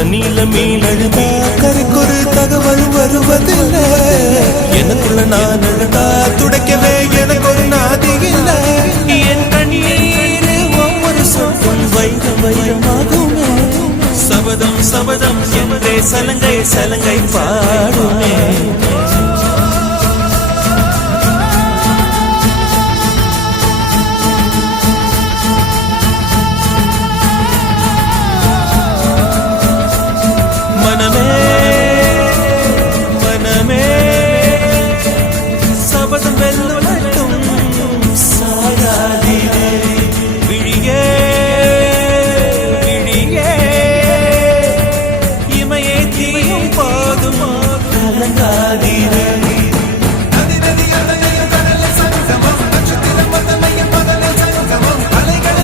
தண்ணியில மீன் அழுதா கரைக்கொரு தகவல் வருவதில்லை. எனக்குள்ள நான் அழுதா துடைக்கவே எனக்கு ஒரு நாதி இல்லை. என் கண்ணீர் ஒவ்வொரு சொற்கும் வைரம் வைரமாகுமே. சபதம் சபதம் என்றே சலங்கை சலங்கை பாடுமே.